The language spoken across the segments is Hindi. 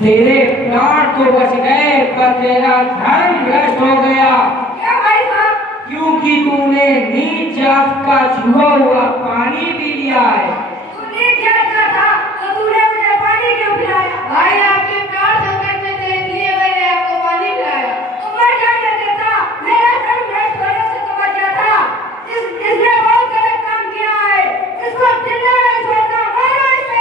तेरे प्राण तो बच गए पर तेरा धर्म भ्रष्ट हो गया। क्या भाई साहब? क्योंकि तूने नीच जात का छुआ हुआ पानी पी लिया है। तूने क्या कहा था तो तूने मुझे पानी क्यों पिलाया? भाई आपके प्राण संकट में थे इसलिए मैंने आपको पानी पिलाया। तो मैं क्या कर देता? मेरा धर्म भ्रष्ट होने से तो बच गया था। इसने बहुत गलत काम किया है। इसको जिंदा नहीं छोड़ना। मारो इसे।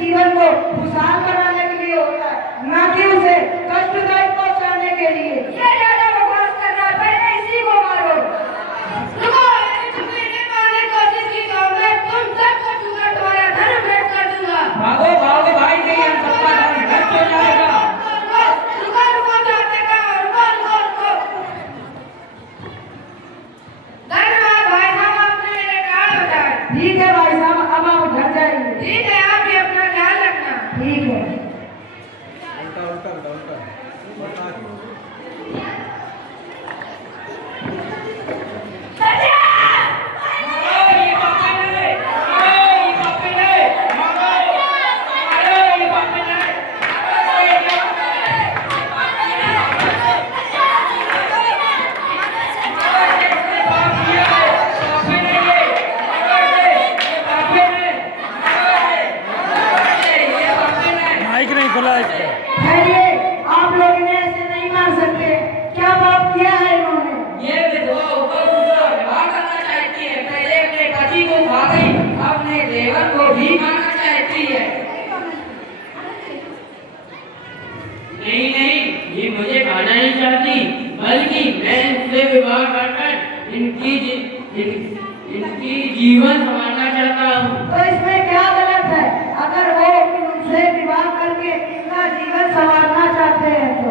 जीवन को खुशहाल बनाने के लिए होता है, ना कि उसे कष्टदायक पहुंचाने के लिए। ये ज्यादा बकवास कर रहा है। पहले इसी को मारो। रुको, तुमने मारने की कोशिश की तो मैं तुम सबको छूकर तुम्हारा धर्म भ्रष्ट कर दूंगा। भागो भागो भाई, नहीं हम सबका धर्म भ्रष्ट हो जाएगा। रुको जाते का रुको। धन्यवाद भाई साहब, आपने मेरे प्राण बचाए। ठीक है भाई साहब, अब आप घर जाइए। ठीक है, आप भी अपना ख्याल रखना। ठीक है। ठहरिए, आप लोग इन्हें ऐसे नहीं मार सकते। क्या बात किया है इन्होंने? ये विधवा ऊपर दूसरा विवाह करना चाहती है। पहले अपने पति को खा गई, अब अपने देवर को भी मारना चाहती है। नहीं, ये मुझे खाना नहीं चाहती, बल्कि मैं इनसे विवाह कर इनकी जीवन संवारना चाहता हूँ। तो इसमें क्या गलत है? अगर वो उनसे विवाह करके इनका जीवन संवारना चाहते हैं तो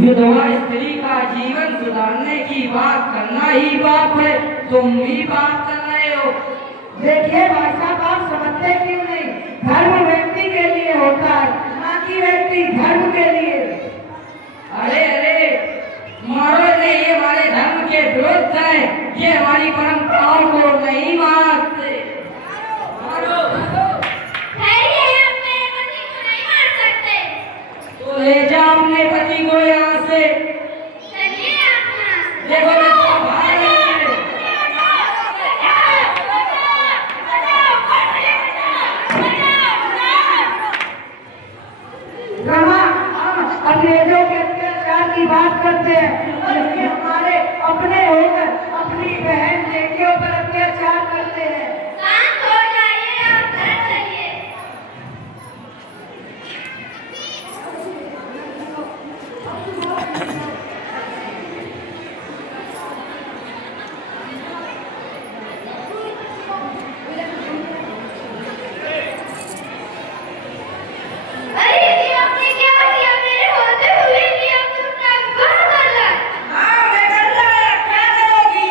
विधवा स्त्री का जीवन सुधारने की बात करना ही पाप है। तुम भी पाप कर रहे हो। देखिए भाई साहब, आप समझते क्यों नहीं? धर्म व्यक्ति के लिए होता है, ना कि व्यक्ति धर्म के लिए। अरे मारो नहीं, ये हमारे धर्म के विरुद्ध है। ये हमारी परंपराओं को नहीं मानते। मारो। तो ले जाओ अपने पति को यहाँ से। देखो बच्चा भाग रही है। रमा, अंग्रेजों के अत्याचार की बात करते हैं, लेकिन हमारे अपने होकर अपनी बहन बेटियों पर अत्याचार करते हैं। शांत हो जाइए, आप घर चलिए। अरे ये आपने क्या किया? मेरे होते हुए भी आपने उसका विवाह कर लिया। हाँ, मैं कर लिया। क्या करोगी?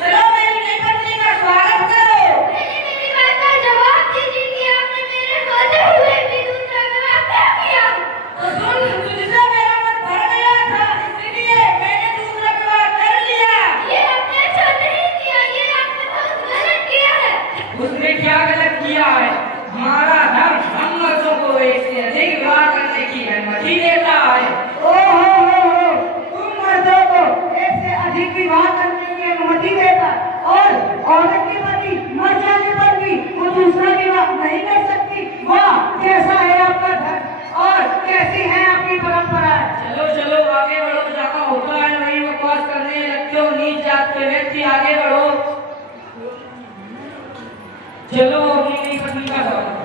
चलो मेरी पत्नी का स्वागत करो। मेरी बात का जवाब दीजिए कि आपने मेरे होते हुए भी दूसरा विवाह क्यों किया? तो सुन, तुझसे मेरा मन भर गया था, इसलिए मैंने दूसरा विवाह कर लिया। ये आपने अच्छा नहीं किया, ये आपने बहुत गलत किया है। उसने क्या गलत किया है? हमारा धर्म हम मर्दों को एक से अधिक विवाह करने की अनुमति देता है। ओ, तुम मर्दों को एक से अधिक विवाह करने की अनुमति देता और औरत के पति मर जाने पर भी वो दूसरा विवाह नहीं कर सकती। वाह, कैसा है आपका धर्म और कैसी है आपकी परंपराएं। चलो आगे बढ़ो। जहाँ होता है वहीं बकवास करने लगते हो। नीच जात के व्यक्ति, आगे बढ़ो। चलो अपनी नई पत्नी का स्वागत करो।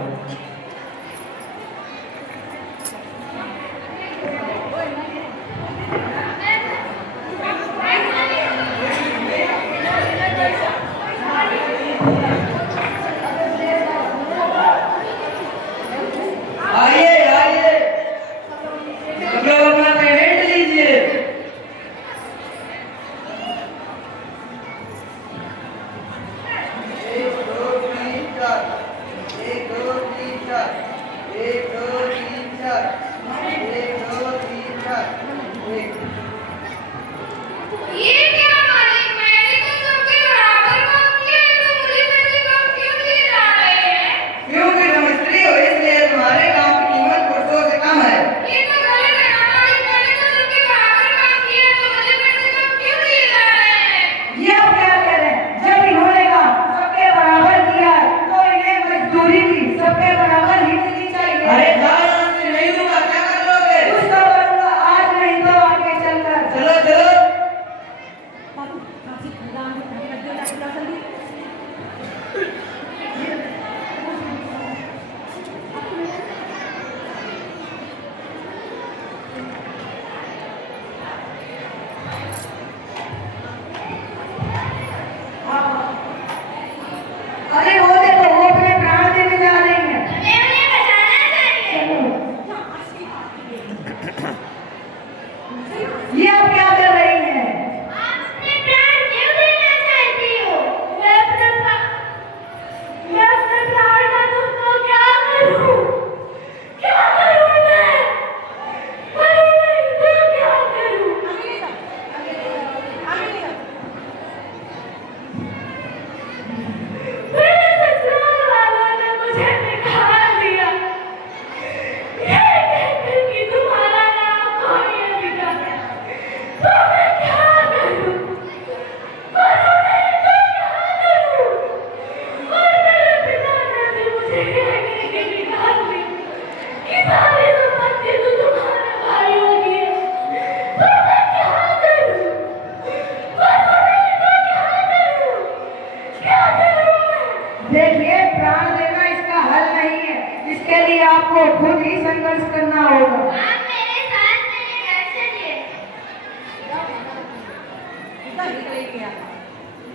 देखिए, प्राण देना इसका हल नहीं है, इसके लिए आपको खुद ही संघर्ष करना होगा। आप मेरे साथ मेरे घर चलिए।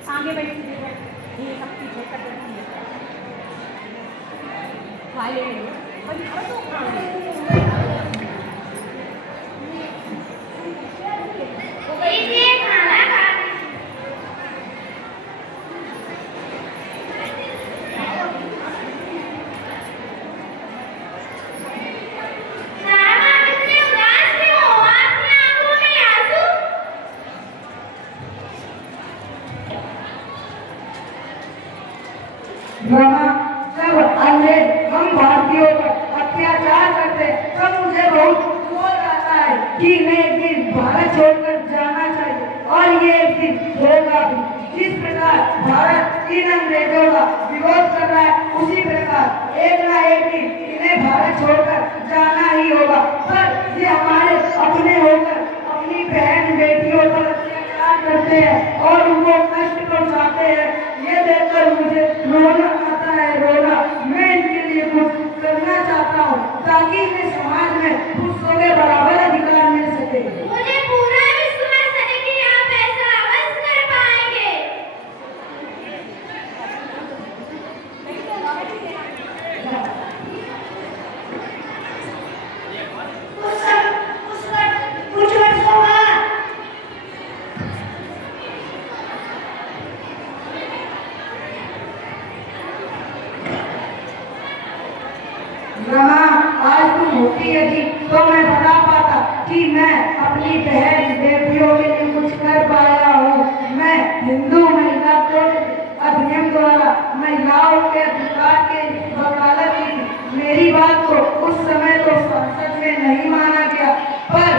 आगे बैठिए, ये सब पीछे कर देती है। खा ले लीजिए खाना खा साहब, आप इतने उदास क्यों हो? आपकी आंखों में आंसू? रमा, जब अंग्रेज हम भारतीयों पर अत्याचार करते तब मुझे बहुत क्रोध आता है कि मैं एक दिन भारत छोड़कर जाना चाहिए, और ये एक दिन होगा भी। जिस प्रकार भारत इन अंग्रेजों का विरोध कर रहा है, उसी प्रकार एक ना एक दिन इन्हें भारत छोड़कर जाना ही होगा। पर ये हमारे अपने होकर अपनी बहन बेटियों पर अत्याचार करते हैं और उनको कष्ट पहुंचाते हैं। ये देखकर मुझे रोना आता है, रोना। मैं इनके लिए कुछ करना चाहता हूँ ताकि इन्हें समाज में पुरुषों के बराबर अधिकार मिल सके। मुझे पूरा विश्वास है कि आप ऐसा अवश्य कर पाएंगे। कुछ वर्षों बाद रमा, आज तुम होती यदि तो मैं बता पाता कि मैं अपनी बहन बेटियों के लिए कुछ कर पाया हूँ। मैं हिंदू महिला कोड अधिनियम द्वारा महिलाओं के अधिकार के वकालत की थी। मेरी बात को उस समय तो संसद में नहीं माना गया, पर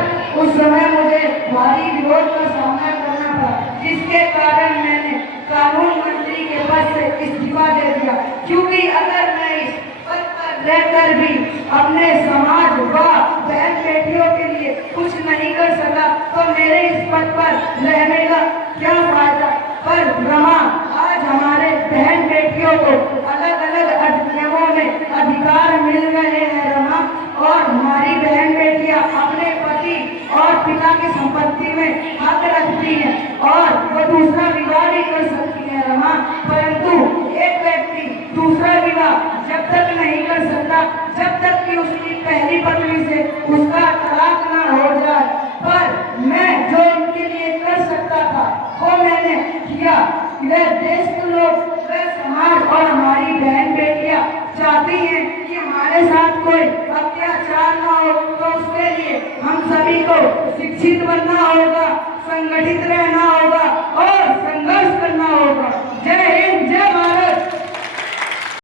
उस समय मुझे भारी विरोध का सामना करना पड़ा, जिसके कारण मैंने कानून मंत्री के पद से इस्तीफा दे दिया। क्योंकि अगर मैं इस पद पर रहकर भी अपने समाज व बहन बेटियों के लिए कुछ नहीं कर सका तो मेरे इस पद पर रहने का क्या फायदा। पर रमा, आज हमारे बहन बेटियों को अलग अलग अधिनियमों में अधिकार मिल गए हैं रमा, और हमारी बहन बेटियां अपने पति और पिता की संपत्ति में हक रखती हैं और वो दूसरा विवाह भी कर सकती है रमा। परंतु एक व्यक्ति दूसरा विवाह जब तक नहीं कर सकता जब तक कि उसकी पहली पत्नी से उसका तलाक ना हो जाए। पर मैं जो इनके लिए कर सकता था वो मैंने किया। यह देश के लोग, वह समाज और हमारी बहन बेटियां चाहती हैं कि हमारे साथ कोई अत्याचार ना हो, तो उसके लिए हम सभी को शिक्षित बनना होगा, संगठित रहना होगा और संघर्ष करना होगा। जय हिंद, जय भारत।